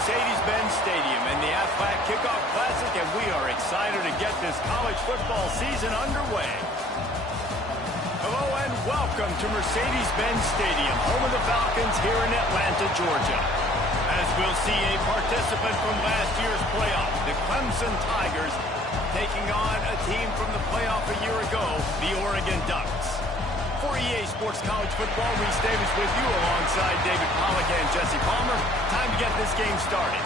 Mercedes-Benz Stadium and the Aflac Kickoff Classic, and we are excited to get this college football season underway. Hello and welcome to Mercedes-Benz Stadium, home of the Falcons here in Atlanta, Georgia. As we'll see a participant from last year's playoff, the Clemson Tigers, taking on a team from the playoff a year ago, the Oregon Ducks. For EA Sports College Football, Reese Davis with you alongside David Pollack and Jesse Palmer. Time to get this game started.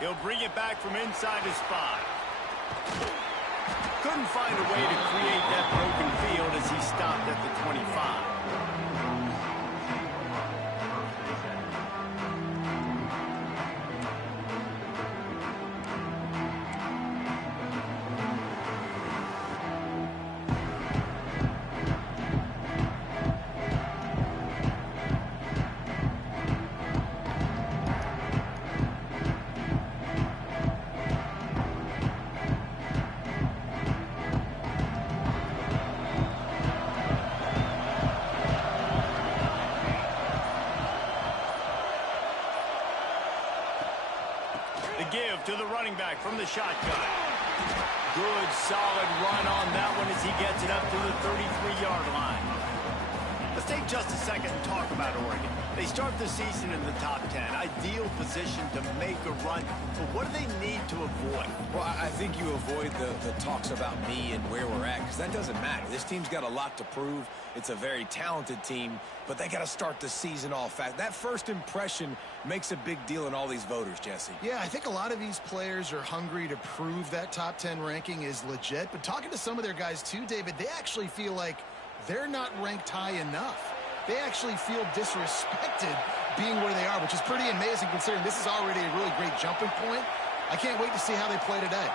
He'll bring it back from inside his 5. Couldn't find a way to create that broken field as he stopped at the 25. Give to the running back from the shotgun. Good, solid run on that one as he gets it up to the 33-yard line. Let's take just a second and talk about Oregon. They start the season in the top 10. Ideal position to make a run. But what do they need to avoid? Well, I think you avoid the talks about me and where we're at, because that doesn't matter. This team's got a lot to prove. It's a very talented team, but they got to start the season off fast. That first impression makes a big deal in all these voters, Jesse. Yeah, I think a lot of these players are hungry to prove that top 10 ranking is legit. But talking to some of their guys too, David, they actually feel like they're not ranked high enough. They actually feel disrespected being where they are, which is pretty amazing considering this is already a really great jumping point. I can't wait to see how they play today.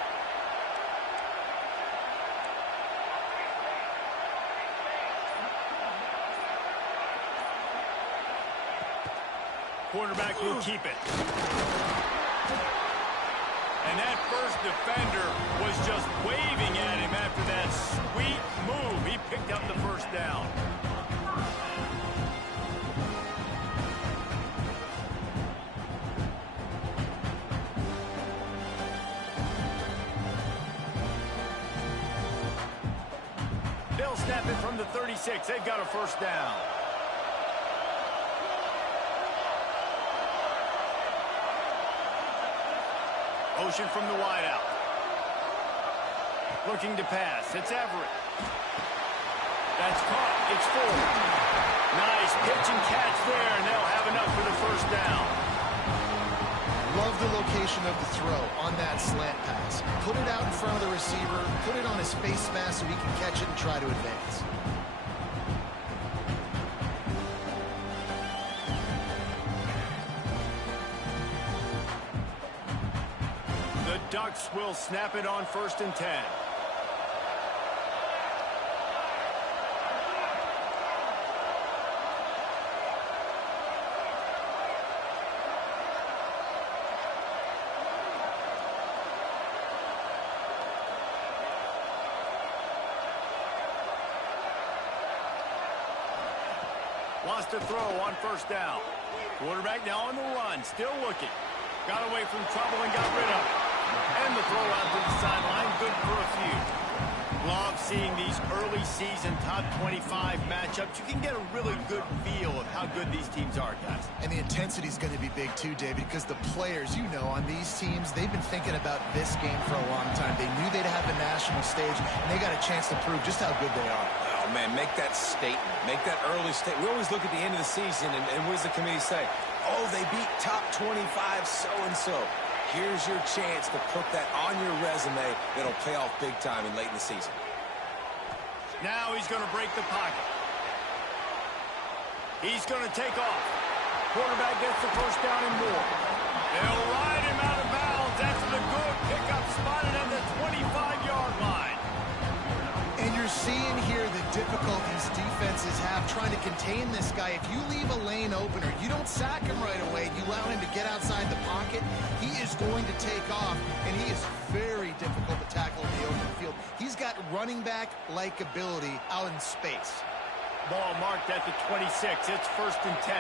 Quarterback will keep it. And that first defender was just waving at him after that sweet move. He picked up the first down. They'll snap it from the 36. They've got a first down. Motion from the wideout. Looking to pass. It's Everett. That's caught. It's 4. Nice pitch and catch there, and they'll have enough for the first down. Love the location of the throw on that slant pass. Put it out in front of the receiver. Put it on his face mask so he can catch it and try to advance. Ducks will snap it on 1st and 10. Lost a throw on 1st down. Quarterback now on the run, still looking. Got away from trouble and got rid of it. And the throw out to the sideline, good for a few. Love seeing these early season top 25 matchups. You can get a really good feel of how good these teams are, guys. And the intensity is going to be big too, David, because the players, you know, on these teams, they've been thinking about this game for a long time. They knew they'd have the national stage, and they got a chance to prove just how good they are. Oh, man, make that statement. Make that early statement. We always look at the end of the season, and what does the committee say? Oh, they beat top 25 so-and-so. Here's your chance to put that on your resume that'll pay off big time and late in the season. Now he's going to break the pocket. He's going to take off. Quarterback gets the first down and more. They'll ride him out of bounds after the good pickup spotted at the 25-yard line. And you're seeing here the difficulties defenses have trying to contain this guy. If you leave a lane open or you don't sack him right away, you allow him to get outside the pocket, he is going to take off, and he is very difficult to tackle in the open field. He's got running back-like ability out in space. Ball marked at the 26. It's 1st and 10.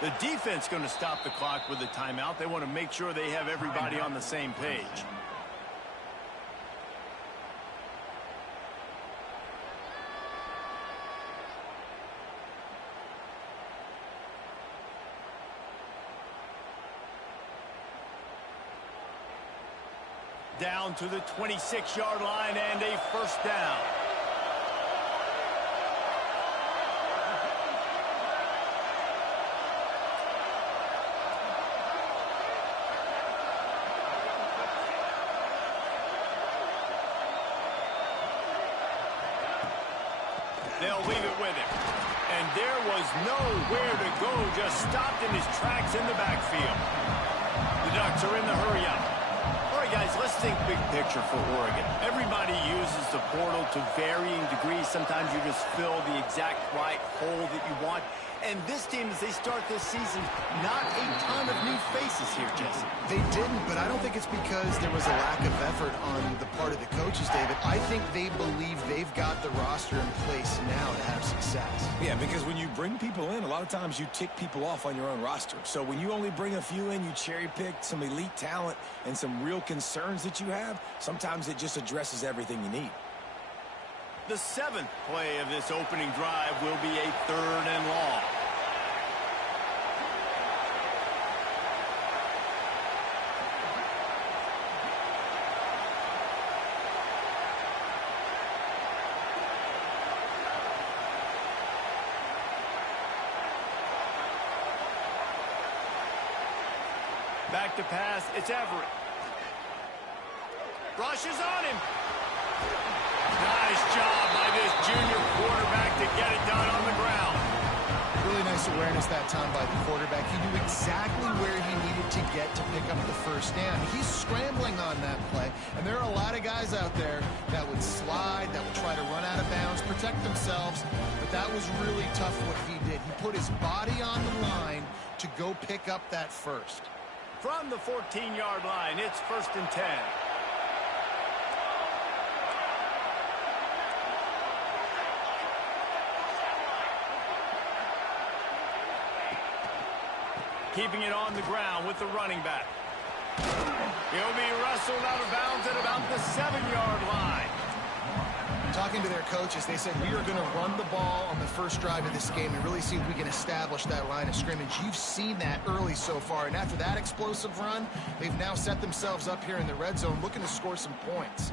The defense going to stop the clock with a timeout. They want to make sure they have everybody on the same page. Down to the 26-yard line and a first down. They'll leave it with him. And there was nowhere to go, just stopped in his tracks in the backfield. The Ducks are in the hurry-up. All right, guys, let's think big picture for Oregon. Everybody uses the portal to varying degrees. Sometimes you just fill the exact right hole that you want. And this team, as they start this season, not a ton of new faces here, Jesse. They didn't, but I don't think it's because there was a lack of effort on the part of the coaches, David. I think they believe they've got the roster in place now to have success. Yeah, because when you bring people in, a lot of times you tick people off on your own roster. So when you only bring a few in, you cherry-pick some elite talent and some real concerns that you have, sometimes it just addresses everything you need. The 7th play of this opening drive will be a 3rd and long. Back to pass, it's Everett. Rushes on him. Nice job by this junior quarterback to get it done on the ground. Really nice awareness that time by the quarterback. He knew exactly where he needed to get to pick up the first down. He's scrambling on that play, and there are a lot of guys out there that would slide, that would try to run out of bounds, protect themselves, but that was really tough what he did. He put his body on the line to go pick up that first. From the 14-yard line, it's 1st and 10. Keeping it on the ground with the running back. He'll be wrestled out of bounds at about the 7-yard line. Talking to their coaches, they said, we are going to run the ball on the first drive of this game and really see if we can establish that line of scrimmage. You've seen that early so far, and after that explosive run, they've now set themselves up here in the red zone looking to score some points.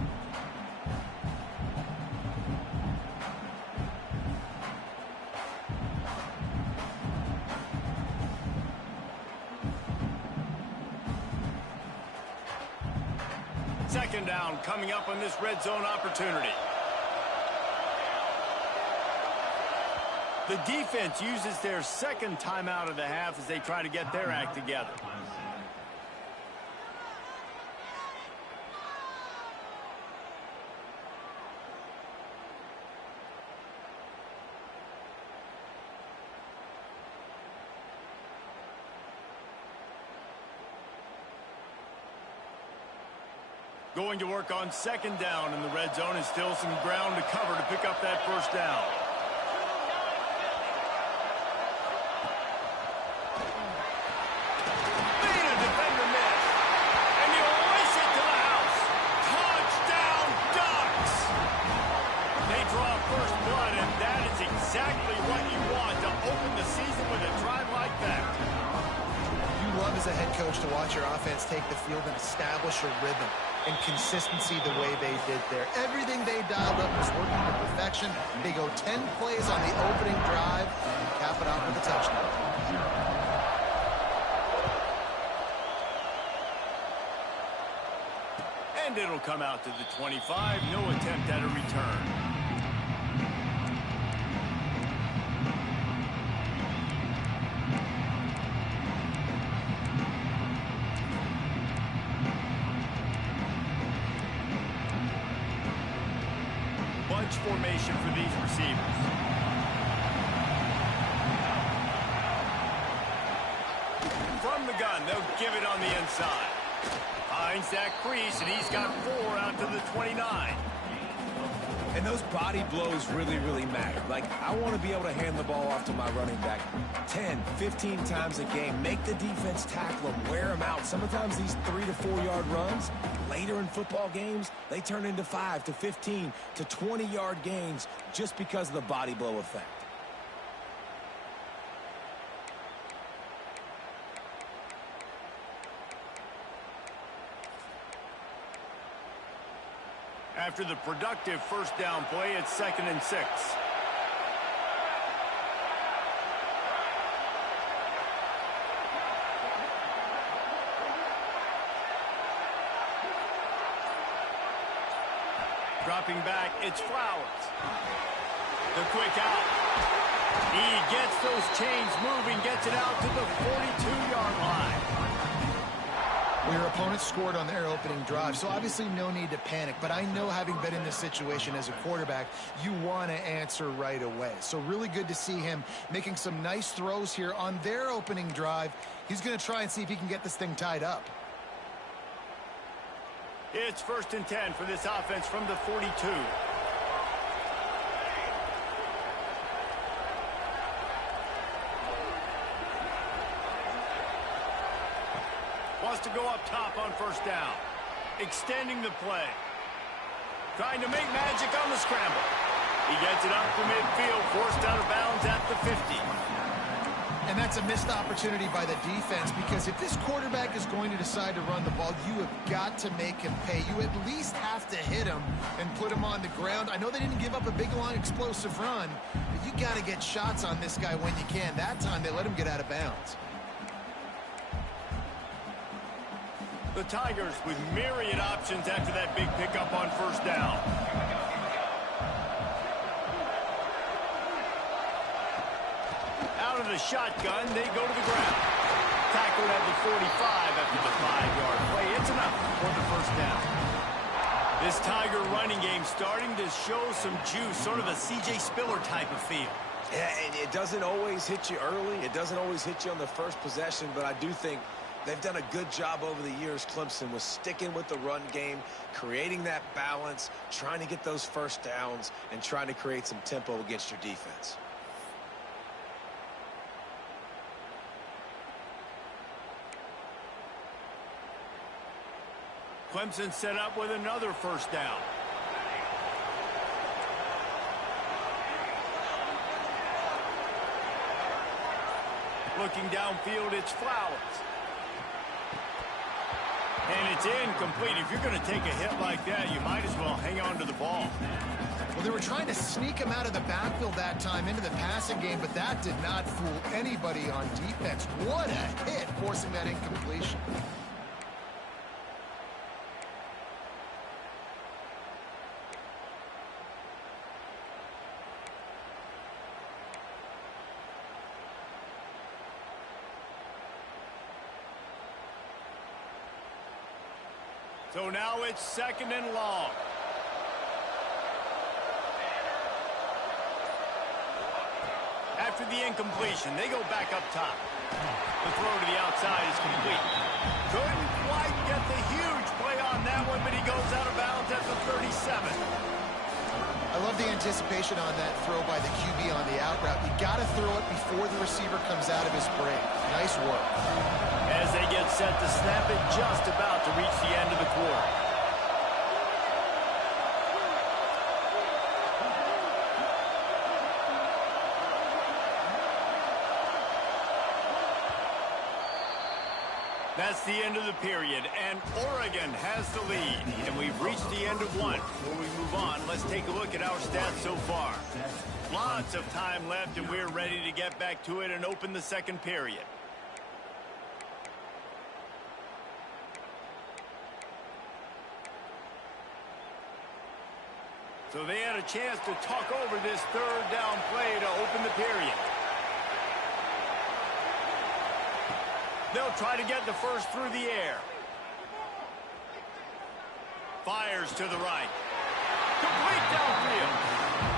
Second down coming up on this red zone opportunity. The defense uses their second timeout of the half as they try to get their act together. Going to work on second down in the red zone, and still some ground to cover to pick up that first down. Exactly what you want to open the season with a drive like that. You love as a head coach to watch your offense take the field and establish a rhythm and consistency the way they did there. Everything they dialed up was working to perfection. They go 10 plays on the opening drive and cap it off with a touchdown. And it'll come out to the 25. No attempt at a return. Bunch formation for these receivers. From the gun, they'll give it on the inside. Finds that crease, and he's got 4 out to the 29. And those body blows really, really matter. Like, I want to be able to hand the ball off to my running back 10, 15 times a game. Make the defense tackle them, wear them out. Sometimes these 3 to 4 yard runs, later in football games, they turn into 5 to 15 to 20 yard gains just because of the body blow effect. After the productive first down play, it's 2nd and 6. Dropping back, it's Flowers. The quick out. He gets those chains moving, gets it out to the 42-yard line. Well, your opponent scored on their opening drive, so obviously no need to panic. But I know, having been in this situation as a quarterback, you want to answer right away. So really good to see him making some nice throws here on their opening drive. He's going to try and see if he can get this thing tied up. It's 1st and 10 for this offense from the 42. Wants to go up top on 1st down. Extending the play. Trying to make magic on the scramble. He gets it up to midfield, forced out of bounds at the 50. And that's a missed opportunity by the defense, because if this quarterback is going to decide to run the ball, you have got to make him pay. You at least have to hit him and put him on the ground. I know they didn't give up a big, long, explosive run, but you got to get shots on this guy when you can. That time they let him get out of bounds. The Tigers with myriad options after that big pickup on 1st down. Out of the shotgun, they go to the ground. Tackled at the 45 after the 5-yard play. It's enough for the 1st down. This Tiger running game starting to show some juice, sort of a C.J. Spiller type of feel. Yeah, and it doesn't always hit you early. It doesn't always hit you on the first possession, but I do think they've done a good job over the years, Clemson, with sticking with the run game, creating that balance, trying to get those 1st downs, and trying to create some tempo against your defense. Clemson set up with another 1st down. Looking downfield, it's Flowers. And it's incomplete. If you're going to take a hit like that, you might as well hang on to the ball. Well, they were trying to sneak him out of the backfield that time into the passing game, but that did not fool anybody on defense. What a hit, forcing that incompletion. So now it's 2nd and long. After the incompletion, they go back up top. The throw to the outside is complete. Couldn't quite get the huge play on that one, but he goes out of bounds at the 37. I love the anticipation on that throw by the QB on the out route. You got to throw it before the receiver comes out of his break. Nice work. As they get set to snap it, just about to reach the end of the quarter. That's the end of the period, and Oregon has the lead. And we've reached the end of one. Before we move on, let's take a look at our stats so far. Lots of time left, and we're ready to get back to it and open the 2nd period. So they had a chance to talk over this third down play to open the period. They'll try to get the first through the air. Fires to the right. Complete downfield.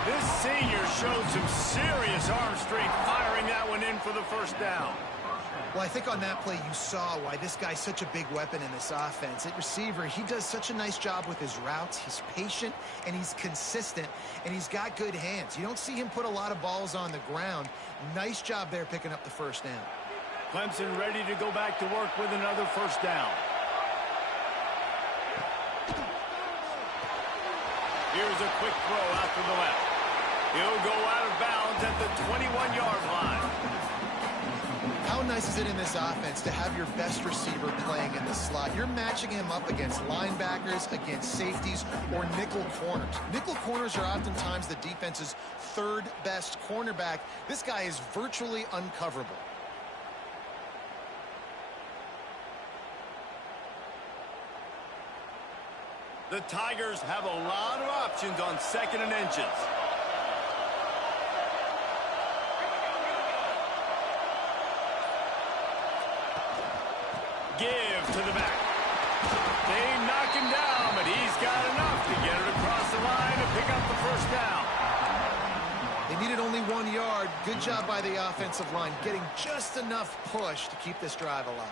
This senior showed some serious arm strength firing that one in for the first down. Well, I think on that play you saw why this guy's such a big weapon in this offense. At receiver, he does such a nice job with his routes. He's patient, and he's consistent, and he's got good hands. You don't see him put a lot of balls on the ground. Nice job there picking up the first down. Clemson ready to go back to work with another first down. Here's a quick throw out to the left. He'll go out of bounds at the 21-yard line. How nice is it in this offense to have your best receiver playing in the slot? You're matching him up against linebackers, against safeties, or nickel corners. Nickel corners are oftentimes the defense's third best cornerback. This guy is virtually uncoverable. The Tigers have a lot of options on 2nd and inches. Give to the back. They knock him down, but he's got enough to get it across the line and pick up the first down. They needed only 1 yard. Good job by the offensive line, getting just enough push to keep this drive alive.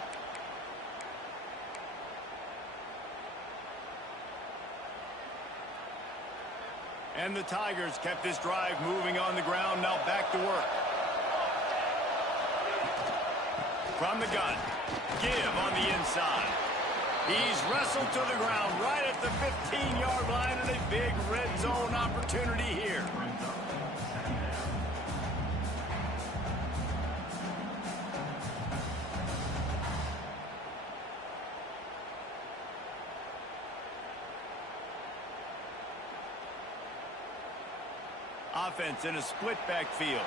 And the Tigers kept this drive moving on the ground. Now back to work. From the gun. Give on the inside. He's wrestled to the ground right at the 15-yard line, and a big red zone opportunity here. Offense in a split backfield.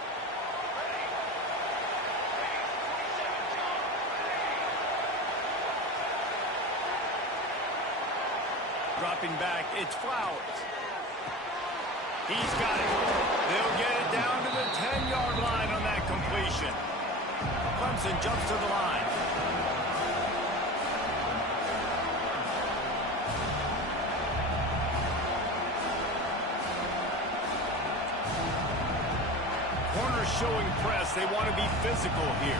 Dropping back, it's Flowers. He's got it. They'll get it down to the 10-yard line on that completion. Clemson jumps to the line. Showing press. They want to be physical here.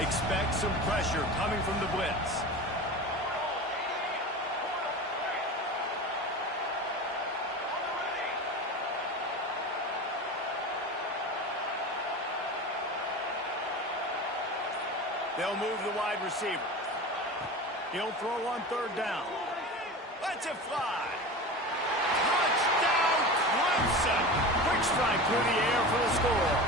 Expect some pressure coming from the blitz. They'll move the wide receiver. He'll throw on 3rd down. Let's it fly. Touchdown, Clemson. Quick strike through the air for the score.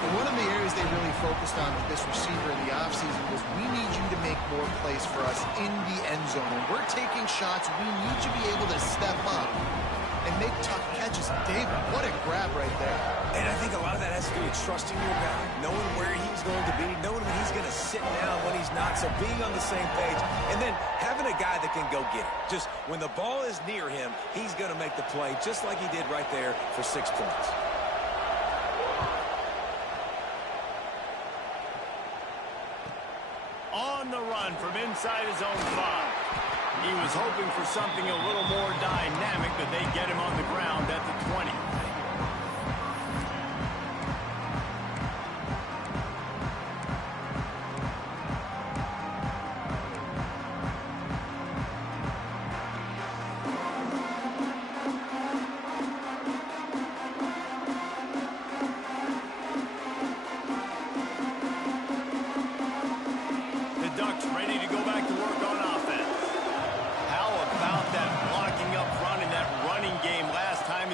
And one of the areas they really focused on with this receiver in the offseason was we need you to make more plays for us in the end zone. When we're taking shots, we need you to be able to step up and make tough catches. David, what a grab right there. And I think a lot of that has to do with trusting your guy, knowing where he's going to be, knowing when he's going to sit down, when he's not, so being on the same page, and then having a guy that can go get it. Just when the ball is near him, he's going to make the play just like he did right there for 6 points. On the run from inside his own 5. He was hoping for something a little more dynamic, but they get him on the ground at the 20.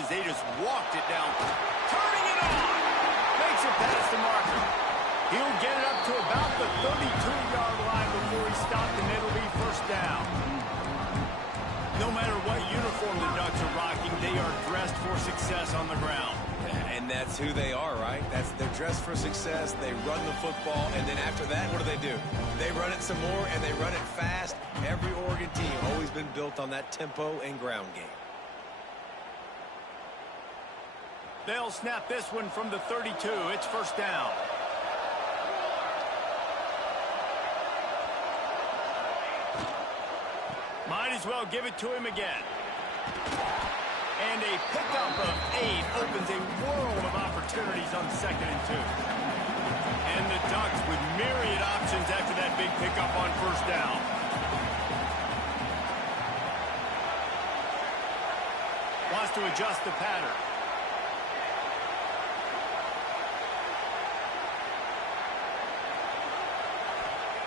They just walked it down, turning it on, makes it past the marker. He'll get it up to about the 32-yard line before he stopped, and it'll be first down. No matter what uniform the Ducks are rocking, they are dressed for success on the ground. And that's who they are, right? They're dressed for success. They run the football, and then after that, what do? They run it some more, and they run it fast. Every Oregon team always been built on that tempo and ground game. They'll snap this one from the 32. It's first down. Might as well give it to him again. And a pickup of 8 opens a world of opportunities on 2nd and 2. And the Ducks with myriad options after that big pickup on first down. Wants to adjust the pattern.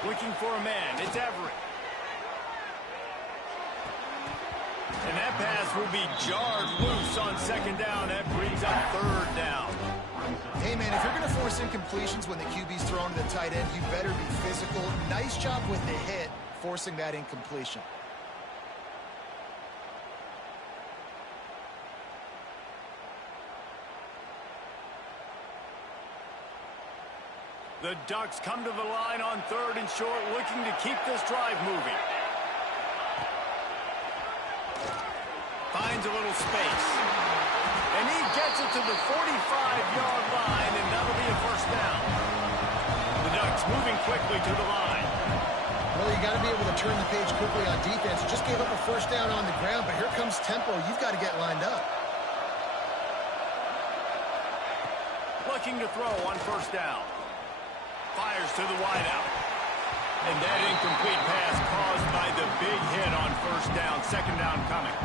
Looking for a man. It's Everett. And that pass will be jarred loose on 2nd down. That brings up 3rd down. Hey, man, if you're going to force incompletions when the QB's thrown to the tight end, you better be physical. Nice job with the hit, forcing that incompletion. The Ducks come to the line on 3rd and short, looking to keep this drive moving. Finds a little space. And he gets it to the 45-yard line, and that'll be a first down. The Ducks moving quickly to the line. Well, you got to be able to turn the page quickly on defense. You just gave up a first down on the ground, but here comes tempo. You've got to get lined up. Looking to throw on first down. Fires to the wideout. And that incomplete pass caused by the big hit on first down. 2nd down coming.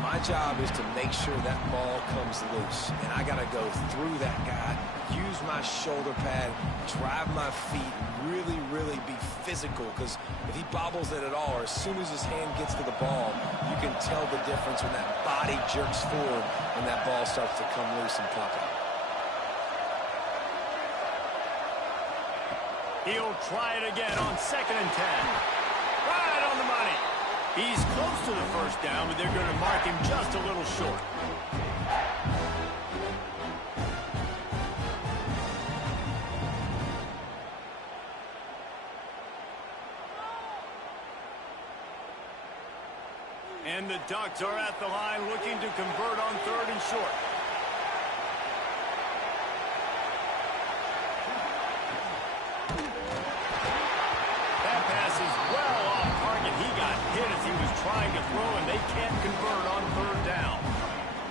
My job is to make sure that ball comes loose. And I got to go through that guy, use my shoulder pad, drive my feet, really, really be physical. Because if he bobbles it at all, or as soon as his hand gets to the ball, you can tell the difference when that body jerks forward and that ball starts to come loose and pop out. He'll try it again on 2nd and 10. Right on the money. He's close to the first down, but they're going to mark him just a little short. And the Ducks are at the line looking to convert on 3rd and short. Trying to throw, and they can't convert on 3rd down.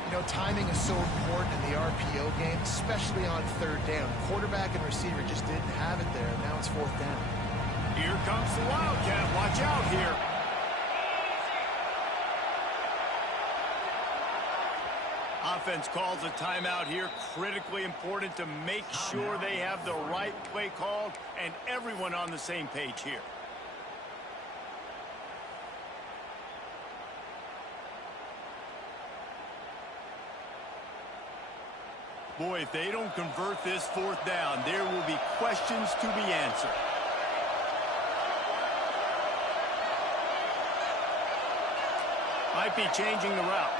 You know, timing is so important in the RPO game, especially on 3rd down. Quarterback and receiver just didn't have it there, and now it's 4th down. Here comes the Wildcat. Watch out here. Offense calls a timeout here. Critically important to make sure they have the right play called and everyone on the same page here. Boy, if they don't convert this 4th down, there will be questions to be answered. Might be changing the route.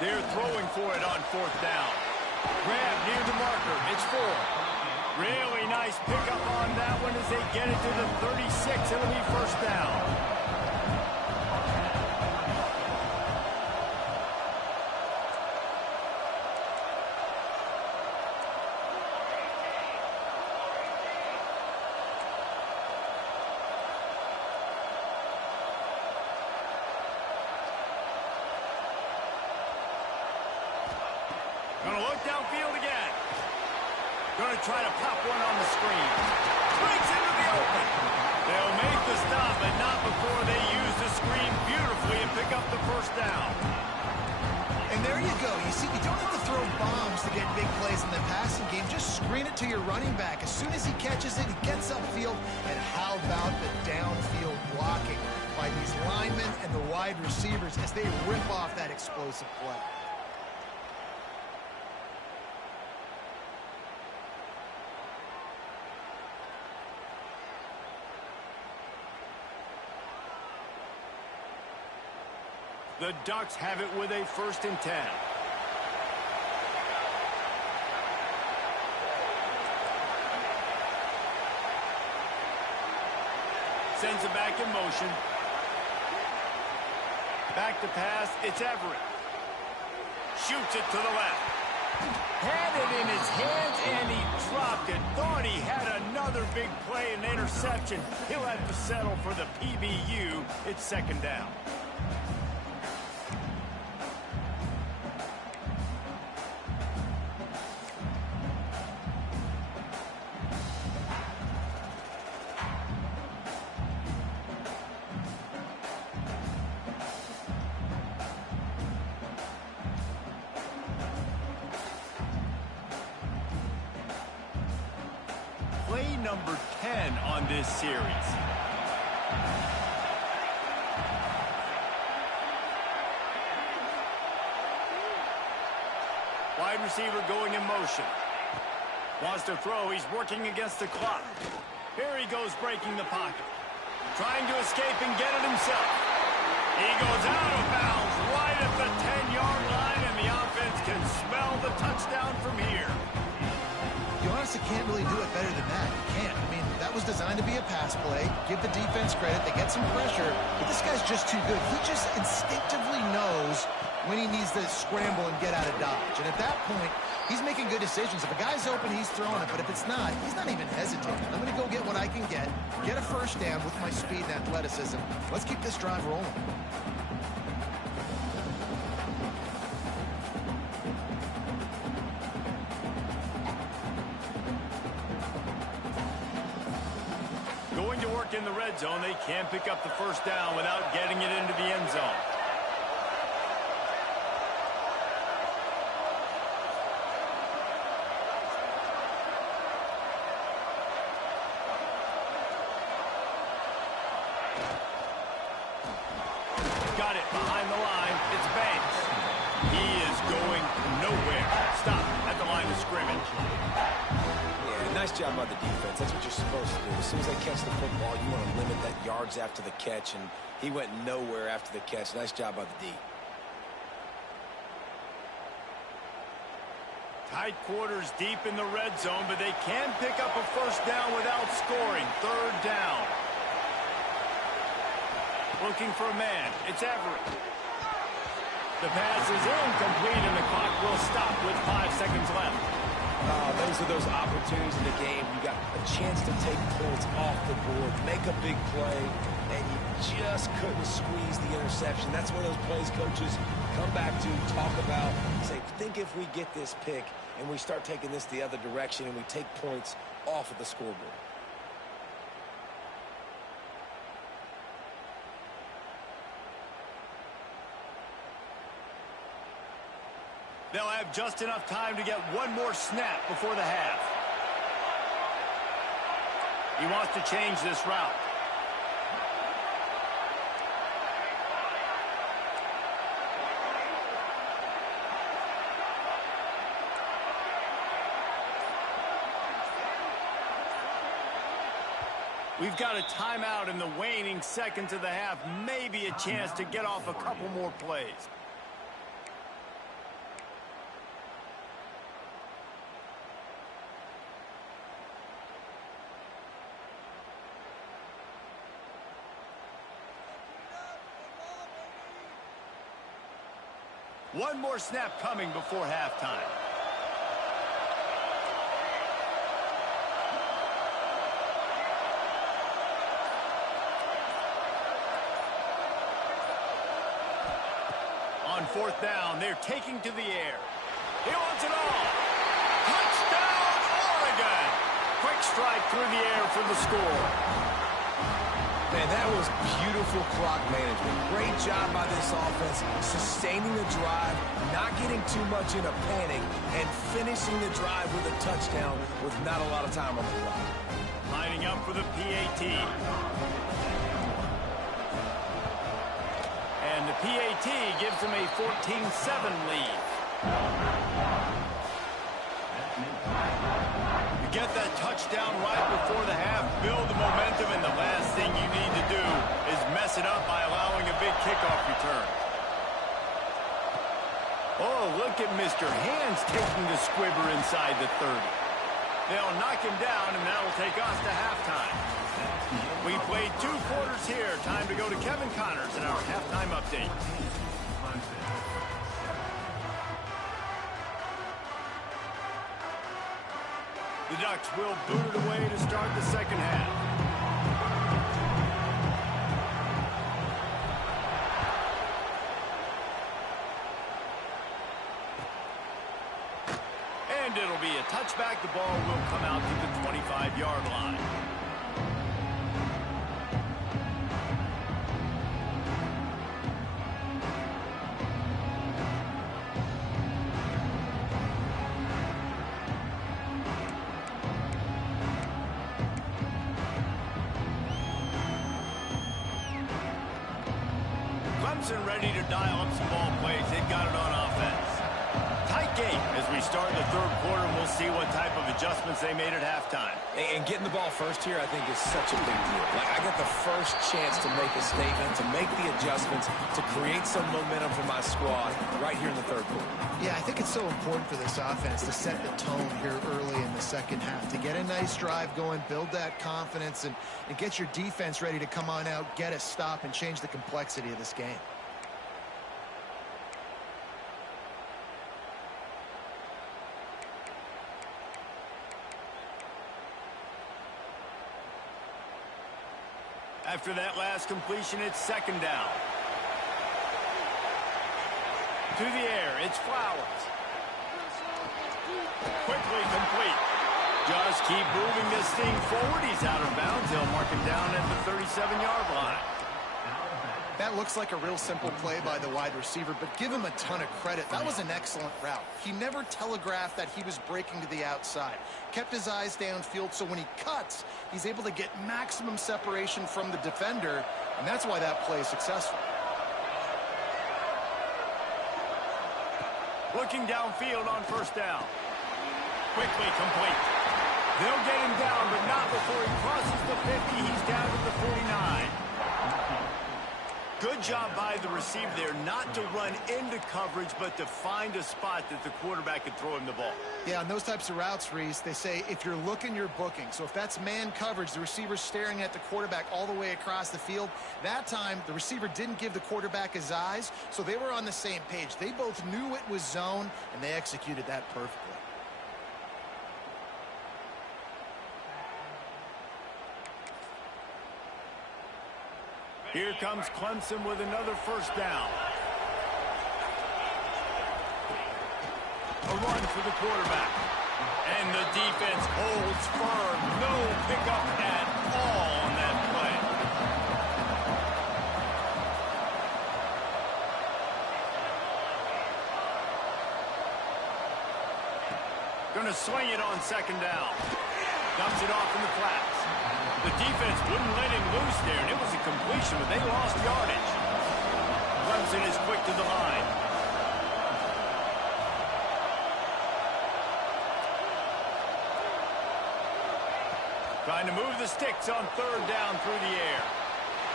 They're throwing for it on 4th down. Grab near the marker. It's 4. Really nice pickup on that one as they get it to the 36. It'll be first down. Going to look downfield again. Going to try to pop one on the screen. Breaks into the open. They'll make the stop, but not before they use the screen beautifully and pick up the first down. And there you go. You see, you don't have to throw bombs to get big plays in the passing game. Just screen it to your running back. As soon as he catches it, he gets upfield. And how about the downfield blocking by these linemen and the wide receivers as they rip off that explosive play. The Ducks have it with a 1st and 10. Sends it back in motion. Back to pass, it's Everett. Shoots it to the left. Had it in his hands, and he dropped it. Thought he had another big play and interception. He'll have to settle for the PBU. It's second down. Play number 10 on this series. Wide receiver going in motion. Wants to throw. He's working against the clock. Here he goes, breaking the pocket. Trying to escape and get it himself. He goes out of bounds right at the 10-yard line, and the offense can smell the touchdown from here. You honestly can't really do it better than that. You can't. I mean, that was designed to be a pass play. Give the defense credit. They get some pressure. But this guy's just too good. He just instinctively knows when he needs to scramble and get out of dodge. And at that point, he's making good decisions. If a guy's open, he's throwing it. But if it's not, he's not even hesitating. I'm going to go get what I can get a first down with my speed and athleticism. Let's keep this drive rolling. Going to work in the red zone. They can't pick up the first down without getting it into the end zone. Got it behind the line. It's Banks. He is going nowhere. Stop at the line of scrimmage. Nice job by the defense. That's what you're supposed to do. As soon as they catch the football, you want to limit that yards after the catch, and he went nowhere after the catch. Nice job by the D. Tight quarters deep in the red zone, but they can pick up a first down without scoring. Third down. Looking for a man. It's Everett. The pass is incomplete, and the clock will stop with 5 seconds left. Those are those opportunities in the game. You got a chance to take points off the board, make a big play, and you just couldn't squeeze the interception. That's one of those plays coaches come back to, talk about, say, think if we get this pick and we start taking this the other direction and we take points off of the scoreboard. They'll have just enough time to get one more snap before the half. He wants to change this route. We've got a timeout in the waning seconds of the half. Maybe a chance to get off a couple more plays. One more snap coming before halftime. On fourth down, they're taking to the air. He wants it all. Touchdown, Oregon. Quick strike through the air for the score. Man, that was beautiful clock management. Great job by this offense, sustaining the drive, not getting too much in a panic, and finishing the drive with a touchdown with not a lot of time on the clock. Lining up for the PAT. And the PAT gives them a 14-7 lead. You get that touchdown right before the half, build the momentum, and the last thing you need to do is mess it up by allowing a big kickoff return. Oh, look at Mr. Hands taking the squibber inside the 30. They'll knock him down, and that'll take us to halftime. We played 2 quarters here. Time to go to Kevin Connors in our halftime update. The Ducks will boot it away to start the second half. And it'll be a touchback. The ball will come out to the 25-yard line. Clemson ready to dial up some ball plays. They've got it on offense. Tight game as we start the third quarter, and we'll see what type of adjustments they made at halftime. And getting the ball first here, I think, is such a big deal. Like, I get the first chance to make a statement, to make the adjustments, to create some momentum for my squad right here in the third quarter. Yeah, I think it's so important for this offense to set the tone here early in the second half, to get a nice drive going, build that confidence, and get your defense ready to come on out, get a stop, and change the complexity of this game. After that last completion, it's second down. To the air, it's Flowers. Quickly complete. Just keep moving this thing forward. He's out of bounds. They'll mark him down at the 37-yard line. That looks like a real simple play by the wide receiver, but give him a ton of credit. That was an excellent route. He never telegraphed that he was breaking to the outside. Kept his eyes downfield, so when he cuts, he's able to get maximum separation from the defender, and that's why that play is successful. Looking downfield on first down. Quickly complete. They'll get him down, but not before he crosses the 50. He's down to the 49. Good job by the receiver there, not to run into coverage, but to find a spot that the quarterback could throw him the ball. Yeah, on those types of routes, Reese, they say if you're looking, you're booking. So if that's man coverage, the receiver's staring at the quarterback all the way across the field. That time, the receiver didn't give the quarterback his eyes, so they were on the same page. They both knew it was zone, and they executed that perfectly. Here comes Clemson with another first down. A run for the quarterback. And the defense holds firm. No pickup at all on that play. Going to swing it on second down. Dumps it off in the flats. The defense wouldn't let him loose there, and it was a completion, but they lost yardage. Clemson is quick to the line. Trying to move the sticks on third down through the air.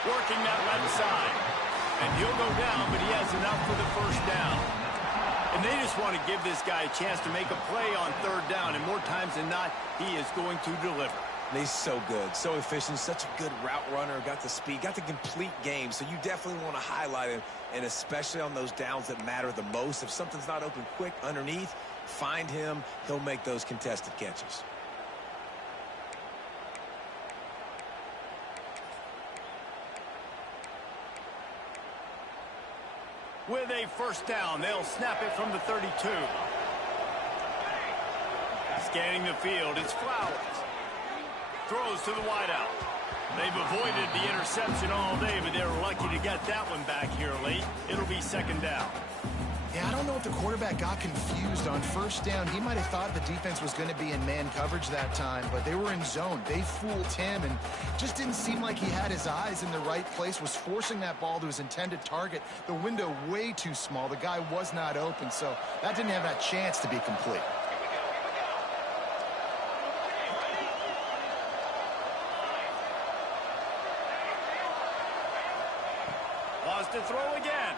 Working that left side. And he'll go down, but he has enough for the first down. And they just want to give this guy a chance to make a play on third down, and more times than not, he is going to deliver. He's so good, so efficient, such a good route runner, got the speed, got the complete game, so you definitely want to highlight him, and especially on those downs that matter the most. If something's not open quick underneath, find him. He'll make those contested catches. With a first down, they'll snap it from the 32. Scanning the field, it's Flowers. Throws to the wideout. They've avoided the interception all day, but they're lucky to get that one back here late. It'll be second down. Yeah, I don't know if the quarterback got confused on first down. He might have thought the defense was going to be in man coverage that time, but they were in zone. They fooled him, and just didn't seem like he had his eyes in the right place, was forcing that ball to his intended target. The window way too small. The guy was not open, so that didn't have that chance to be complete. Lost to throw again.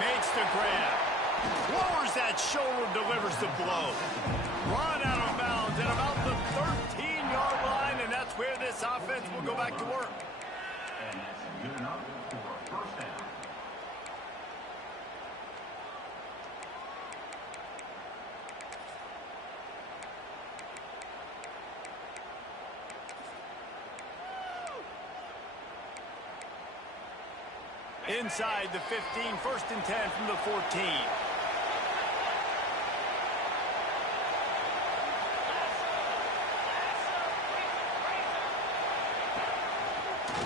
Makes the grab. Lowers that shoulder, delivers the blow. Run out of bounds at about the 13-yard line, and that's where this offense will go back to work. And that's good enough for a first down. Inside the 15, 1st and 10 from the 14.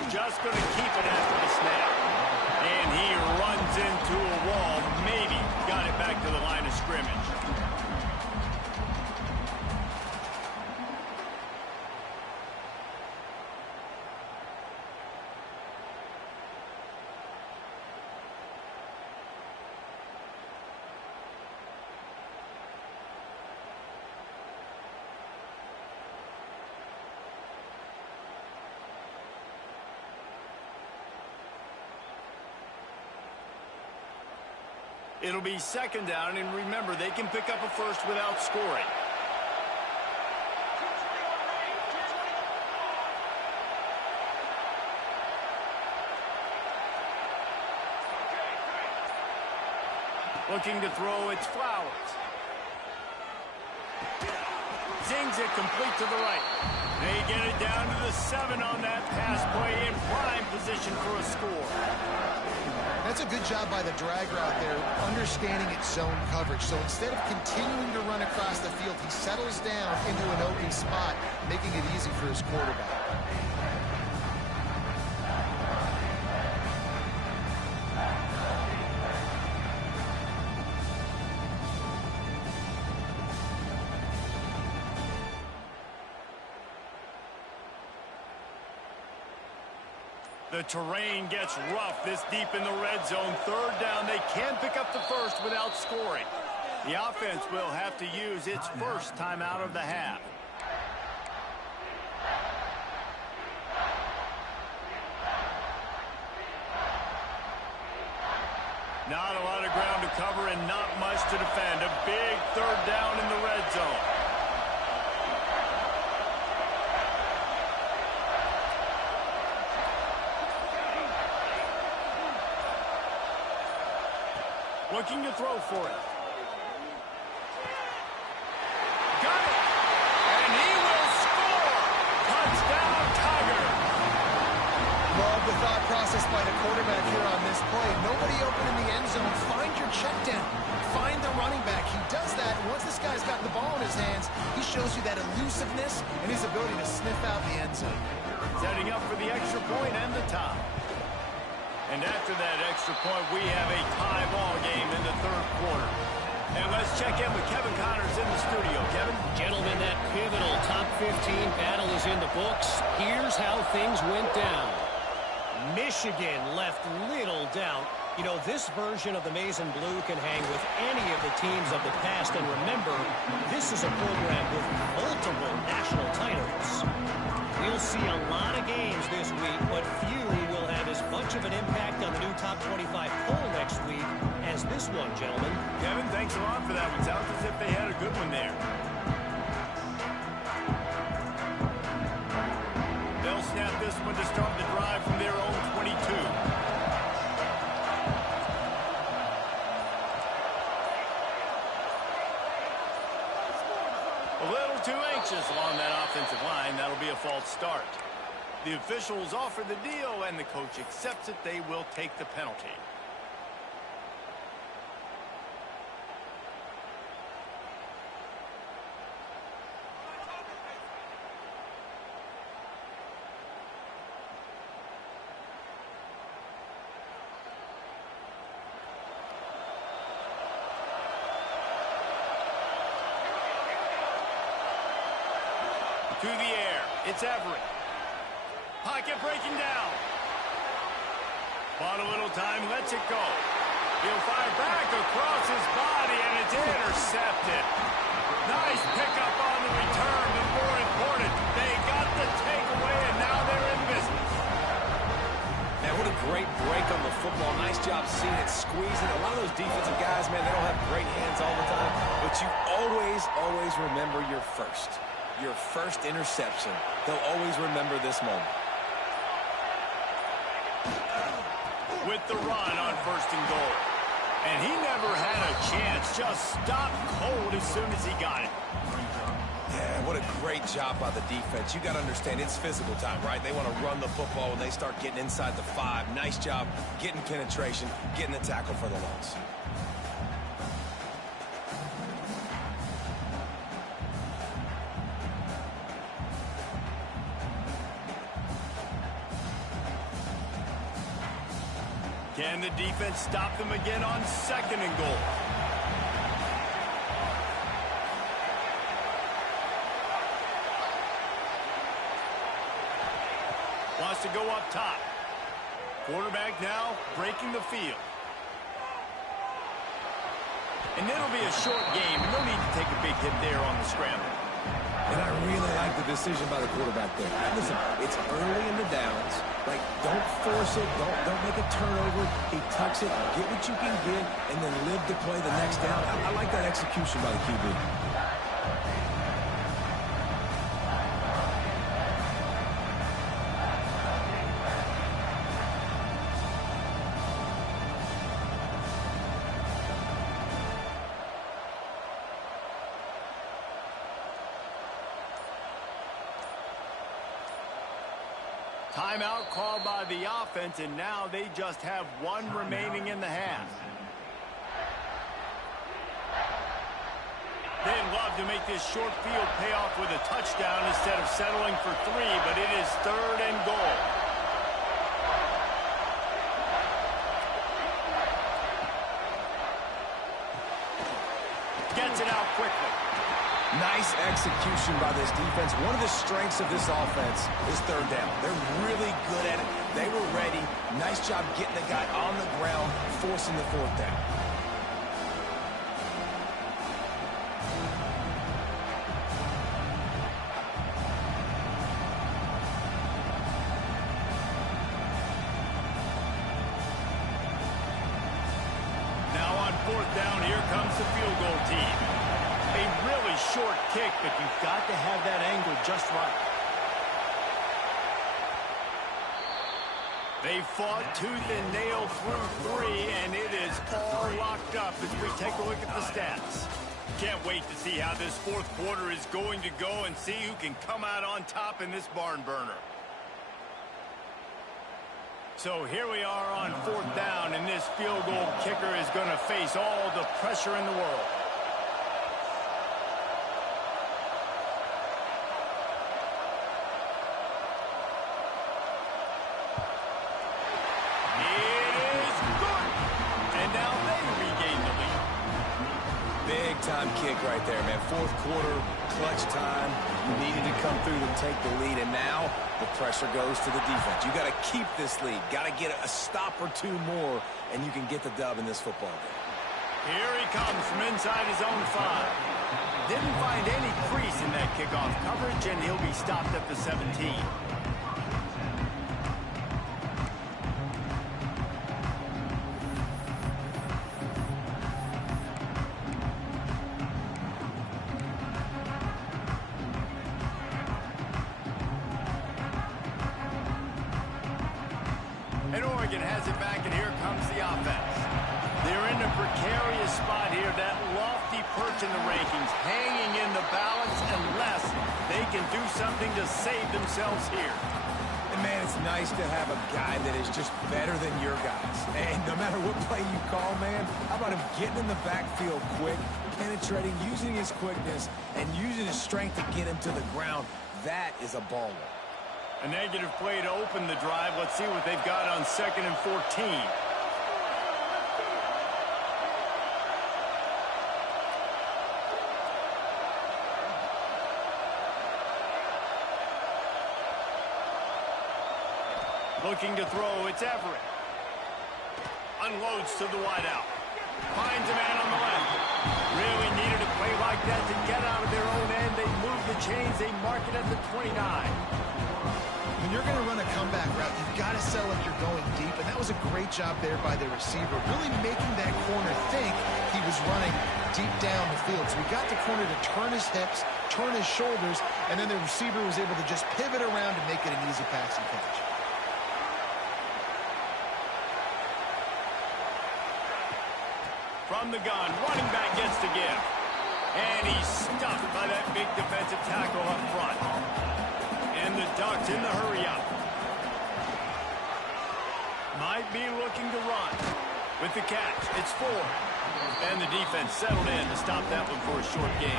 Just going to keep it after the snap. And he runs into a wall. Maybe got it back to the line of scrimmage. It'll be 2nd down, and remember, they can pick up a first without scoring. Looking to throw, it's Flowers. Zings it complete to the right. They get it down to the 7 on that pass play in prime position for a score. That's a good job by the drag route there, understanding its zone coverage. So instead of continuing to run across the field, he settles down into an open spot, making it easy for his quarterback. The terrain gets rough this deep in the red zone. 3rd down. They can pick up the first without scoring. The offense will have to use its first timeout of the half. Not a lot of ground to cover and not much to defend. A big 3rd down in the red zone. Looking to throw for it. Got it! And he will score! Touchdown, Tiger! Love the thought process by the quarterback here on this play. Nobody open in the end zone. Find your check down. Find the running back. He does that, and once this guy's got the ball in his hands, he shows you that elusiveness and his ability to sniff out the end zone. Setting up for the extra point and the top. And after that extra point, we have a tie ball game in the 3rd quarter. And let's check in with Kevin Connors in the studio. Kevin? Gentlemen, that pivotal top 15 battle is in the books. Here's how things went down. Michigan left little doubt. You know, this version of the Maize and Blue can hang with any of the teams of the past. And remember, this is a program with multiple national titles. We'll see a lot of games this week, but few will have as much of an impact on the new top 25 poll next week as this one, gentlemen. Kevin, thanks a lot for that one. Sounds as if they had a good one there. They'll snap this one to start the drive from their own 22. A little too anxious along that offensive line. That'll be a false start. The officials offer the deal, and the coach accepts it. They will take the penalty. To the air. It's Everett. Pocket breaking down. Bought a little time, lets it go. He'll fire back across his body, and it's intercepted. Nice pickup on the return, but more important, they got the takeaway, and now they're in business. Man, what a great break on the football. Nice job seeing it, squeezing. A lot of those defensive guys, man, they don't have great hands all the time. But you always remember your first interception. They'll always remember this moment. With the run on 1st and goal. And he never had a chance. Just stopped cold as soon as he got it. Yeah, what a great job by the defense. You got to understand, it's physical time, right? They want to run the football when they start getting inside the 5. Nice job getting penetration, getting the tackle for the loss. Can the defense stop them again on 2nd and goal? Wants to go up top. Quarterback now breaking the field. And it'll be a short game. No need to take a big hit there on the scramble. And I really like the decision by the quarterback there. Listen, it's early in the downs. Like, don't force it. Don't make a turnover. He tucks it, get what you can get, and then live to play the next down. I like that execution by the QB. Timeout called by the offense, and now they just have 1 remaining in the half. They'd love to make this short field pay off with a touchdown instead of settling for 3, but it is 3rd and goal. Gets it out quickly. Nice execution by this defense. One of the strengths of this offense is 3rd down. They're really good at it. They were ready. Nice job getting the guy on the ground, forcing the 4th down. Now on 4th down, here comes the field goal team. A really short kick, but you've got to have that angle just right. They fought tooth and nail through 3, and it is all locked up as we take a look at the stats. Can't wait to see how this 4th quarter is going to go and see who can come out on top in this barn burner. So here we are on 4th down, and this field goal kicker is going to face all the pressure in the world. Big-time kick right there, man. 4th quarter, clutch time. You needed to come through to take the lead, and now the pressure goes to the defense. You got to keep this lead. Got to get a stop or 2 more, and you can get the dub in this football game. Here he comes from inside his own 5. Didn't find any crease in that kickoff coverage, and he'll be stopped at the 17. And Oregon has it back, and here comes the offense. They're in a precarious spot here, that lofty perch in the rankings, hanging in the balance unless they can do something to save themselves here. And, man, it's nice to have a guy that is just better than your guys. And no matter what play you call, man, how about him getting in the backfield quick, penetrating, using his quickness, and using his strength to get him to the ground. That is a baller. A negative play to open the drive. Let's see what they've got on 2nd and 14. Looking to throw, it's Everett. Unloads to the wideout. Finds a man on the left. Really needed a play like that to get out of their own end. They move the chains. They mark it at the 29. When you're going to run a comeback route, you've got to sell like you're going deep, and that was a great job there by the receiver, really making that corner think he was running deep down the field. So we got the corner to turn his hips, turn his shoulders, and then the receiver was able to just pivot around and make it an easy passing catch. From the gun, running back gets to give. And he's stuffed by that big defensive tackle up front. And the Ducks in the hurry-up. Might be looking to run. With the catch, it's 4. And the defense settled in to stop that one for a short gain.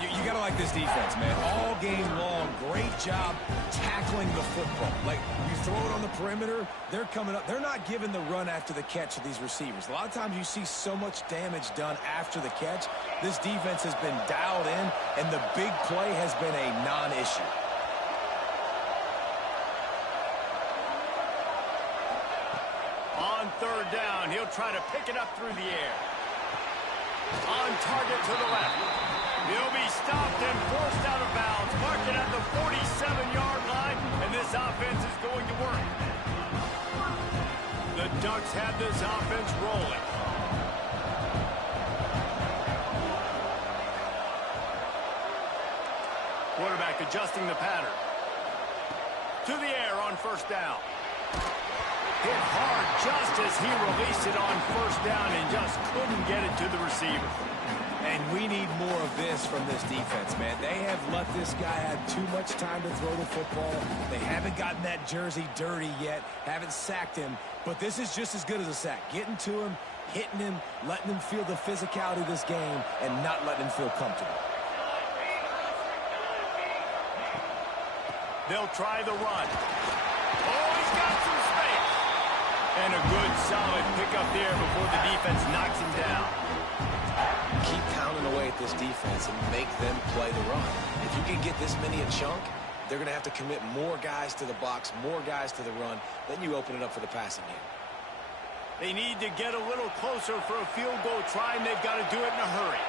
You got to like this defense, man. All game long, great job tackling the football. Like, you throw it on the perimeter, they're coming up. They're not giving the run after the catch to these receivers. A lot of times you see so much damage done after the catch. This defense has been dialed in, and the big play has been a non-issue. On third down, he'll try to pick it up through the air. On target to the left. He'll be stopped and forced out of bounds. Marking at the 47-yard line, and this offense is going to work. The Ducks have this offense rolling. Quarterback adjusting the pattern. To the air on first down. Hit hard just as he released it on first down and just couldn't get it to the receiver. And we need more of this from this defense, man. They have let this guy have too much time to throw the football. They haven't gotten that jersey dirty yet, haven't sacked him, but this is just as good as a sack. Getting to him, hitting him, letting him feel the physicality of this game, and not letting him feel comfortable. They'll try the run. Oh, he's got some space. And a good, solid pickup there before the defense knocks him down. Keep pounding away at this defense and make them play the run. If you can get this many a chunk, they're going to have to commit more guys to the box, more guys to the run. Then you open it up for the passing game. They need to get a little closer for a field goal try, and they've got to do it in a hurry.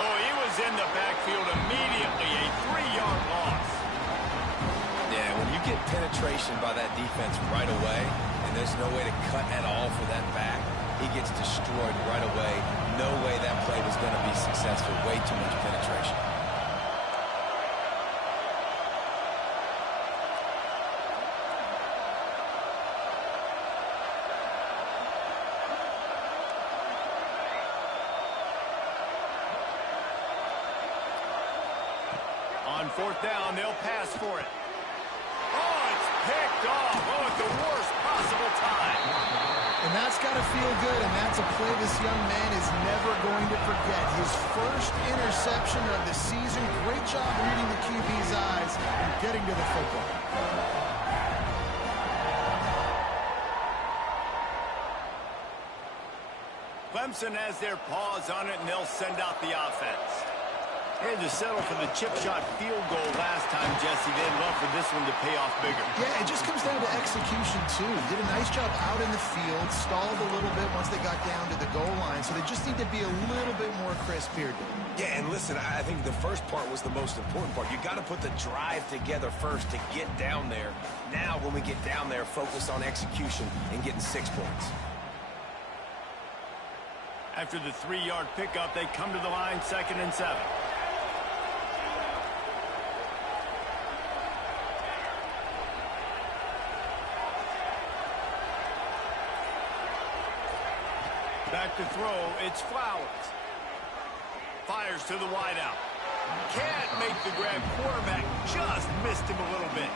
Oh, he was in the backfield immediately. A 3-yard loss. Yeah, when you get penetration by that defense right away, and there's no way to cut at all for that back, he gets destroyed right away. No way that play was going to be successful. Way too much penetration. On fourth down, they'll pass for it. Oh, it's picked off. Oh, at the worst possible time. And that's got to feel good, and that's a play this young man is never going to forget. His first interception of the season. Great job reading the QB's eyes and getting to the football. Clemson has their paws on it, and they'll send out the offense. They had to settle for the chip shot field goal last time, Jesse. They'd love for this one to pay off bigger. Yeah, it just comes down to execution, too. Did a nice job out in the field, stalled a little bit once they got down to the goal line, so they just need to be a little bit more crisp here. Yeah, and listen, I think the first part was the most important part. You got to put the drive together first to get down there. Now, when we get down there, focus on execution and getting 6 points. After the 3-yard pickup, they come to the line, 2nd and 7. Back to throw, it's Flowers. Fires to the wideout. Can't make the grab. Quarterback just missed him a little bit.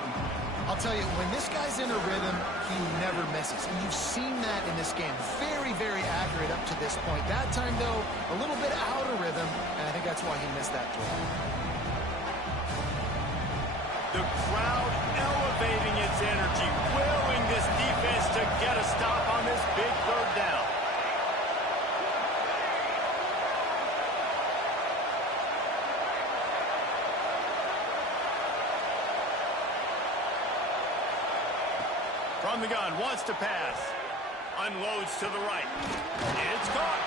I'll tell you, when this guy's in a rhythm, he never misses. And you've seen that in this game. Very, very accurate up to this point. That time, though, a little bit out of rhythm, and I think that's why he missed that throw. The crowd elevating its energy, willing this defense to get a stop on this big third down. From the gun, wants to pass. Unloads to the right. It's caught.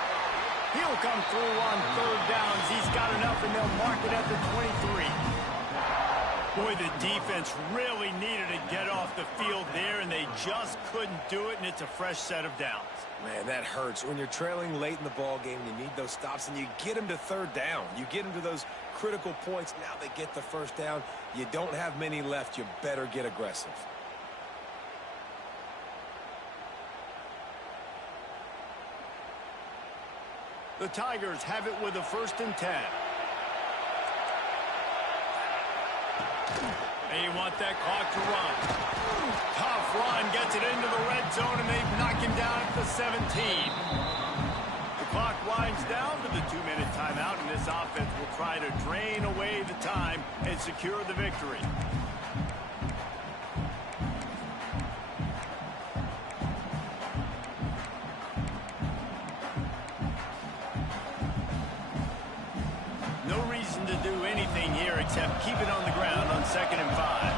He'll come through on third downs. He's got enough, and they'll mark it at the 23. Boy, the defense really needed to get off the field there, and they just couldn't do it, and it's a fresh set of downs. Man, that hurts. When you're trailing late in the ball game, you need those stops, and you get them to third down. You get them to those critical points. Now they get the first down. You don't have many left. You better get aggressive. The Tigers have it with a 1st and 10. They want that clock to run. Tough run, gets it into the red zone, and they knock him down at the 17. The clock winds down to the 2-minute timeout, and this offense will try to drain away the time and secure the victory. No reason to do anything here except keep it on the ground on 2nd and 5.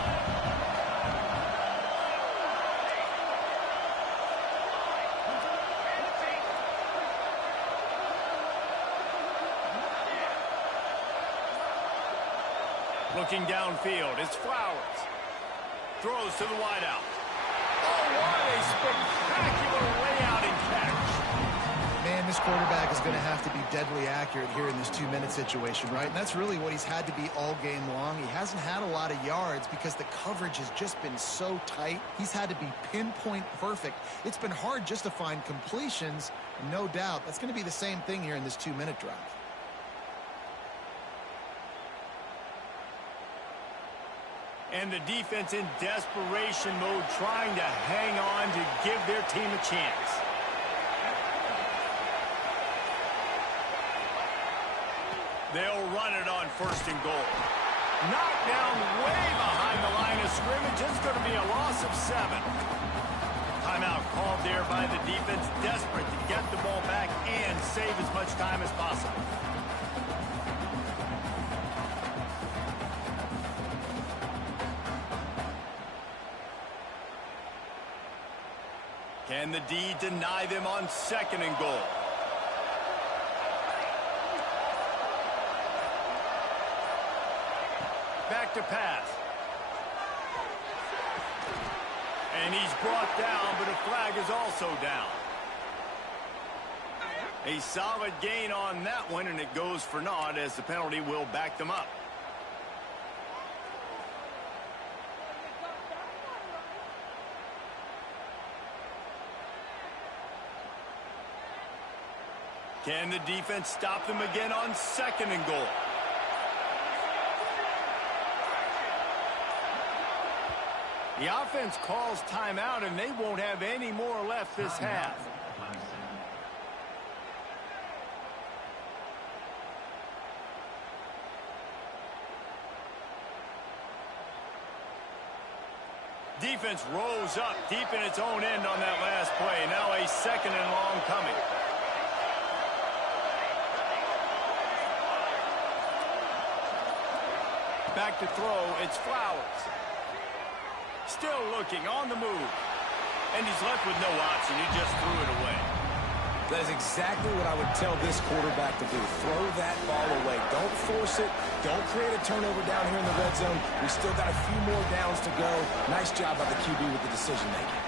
Looking downfield, it's Flowers. Throws to the wideout. Oh, what a spectacular layout and catch. Man, this quarterback is going to have to be deadly accurate here in this 2-minute situation, right? And that's really what he's had to be all game long. He hasn't had a lot of yards because the coverage has just been so tight. He's had to be pinpoint perfect. It's been hard just to find completions, no doubt. That's going to be the same thing here in this 2-minute drive. And the defense in desperation mode, trying to hang on to give their team a chance. They'll run it on 1st and goal. Knocked down way behind the line of scrimmage. It's going to be a loss of 7. Timeout called there by the defense, desperate to get the ball back and save as much time as possible. Can the D deny them on 2nd and goal? Back to pass. And he's brought down, but a flag is also down. A solid gain on that one, and it goes for naught as the penalty will back them up. Can the defense stop them again on 2nd and goal? The offense calls timeout, and they won't have any more left this half. Defense rose up deep in its own end on that last play. Now a 2nd and long coming. Back to throw, it's Flowers. Still looking, on the move. And he's left with no option. He just threw it away. That is exactly what I would tell this quarterback to do. Throw that ball away. Don't force it. Don't create a turnover down here in the red zone. We still got a few more downs to go. Nice job by the QB with the decision making.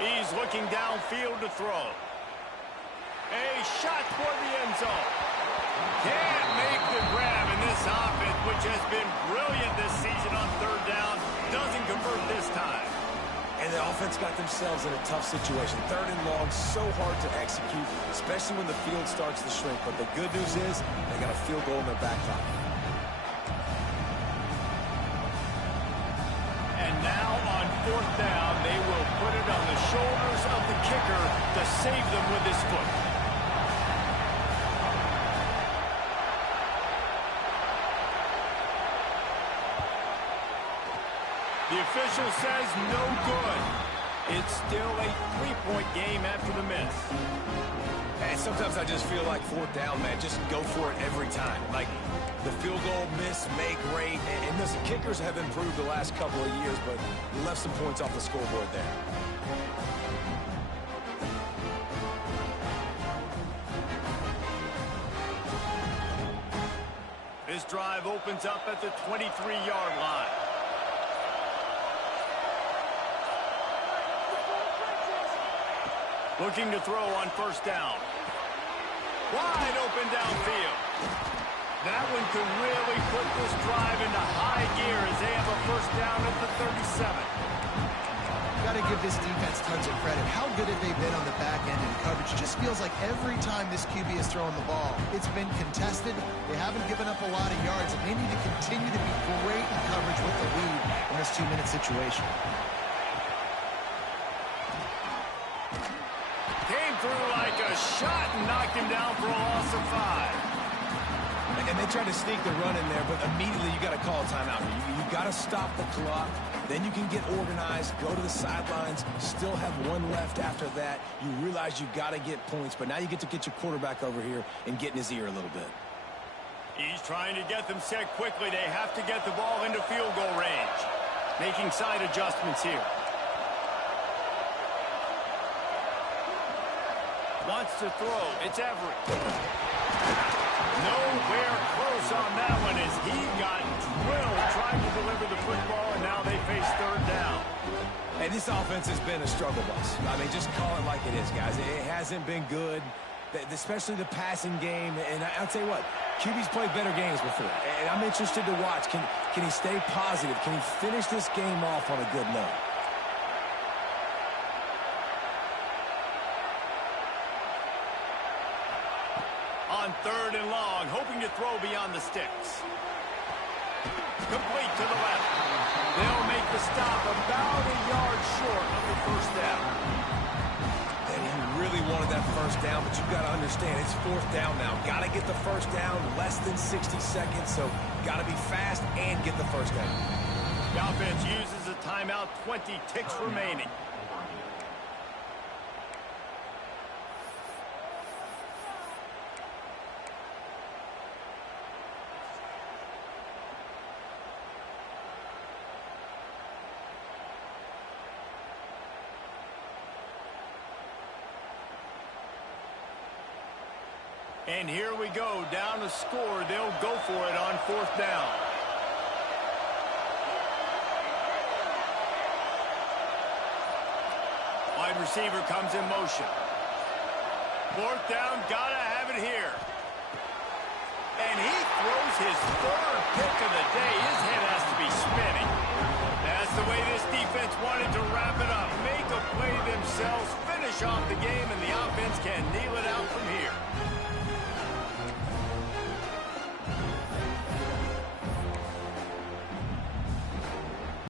He's looking downfield to throw. A shot toward the end zone. Can't make the grab, and this offense, which has been brilliant this season on 3rd down, doesn't convert this time. And the offense got themselves in a tough situation. 3rd and long, so hard to execute, especially when the field starts to shrink. But the good news is they got a field goal in their back pocket. And now on 4th down, they will put it on the shoulders of the kicker to save them with his foot. The official says no good. It's still a three-point game after the miss. And sometimes I just feel like fourth down, man, just go for it every time. Like the field goal miss, make great. And listen, kickers have improved the last couple of years, but left some points off the scoreboard there. This drive opens up at the 23-yard line. Looking to throw on first down. Wide open downfield. That one could really put this drive into high gear as they have a first down at the 37. Got to give this defense tons of credit. How good have they been on the back end in coverage? Just feels like every time this QB is throwing the ball, it's been contested. They haven't given up a lot of yards, and they need to continue to be great in coverage with the lead in this 2-minute situation. Came through like a shot and knocked him down for a loss of 5. And they tried to sneak the run in there, but immediately you got to call a timeout. You got to stop the clock. Then you can get organized, go to the sidelines, still have one left after that. You realize you got to get points, but now you get to get your quarterback over here and get in his ear a little bit. He's trying to get them set quickly. They have to get the ball into field goal range. Making side adjustments here. Wants to throw. It's Everett. Nowhere close on that one as he got drilled trying to deliver the football, and now they face third down. And this offense has been a struggle bus. I mean, just call it like it is, guys. It hasn't been good, especially the passing game. And I'll tell you what, QB's played better games before. And I'm interested to watch. Can he stay positive? Can he finish this game off on a good note? On third and long, hoping to throw beyond the sticks. Complete to the left. They'll make the stop about a yard short of the first down. And he really wanted that first down, but you've got to understand, it's fourth down now. Got to get the first down, less than 60 seconds, so got to be fast and get the first down. The offense uses a timeout, 20 ticks remaining. And here we go, down to score. They'll go for it on fourth down. Wide receiver comes in motion. Fourth down, gotta have it here. And he throws his third pick of the day. His head has to be spinning. That's the way this defense wanted to wrap it up. Make a play themselves, finish off the game, and the offense can kneel it out from here.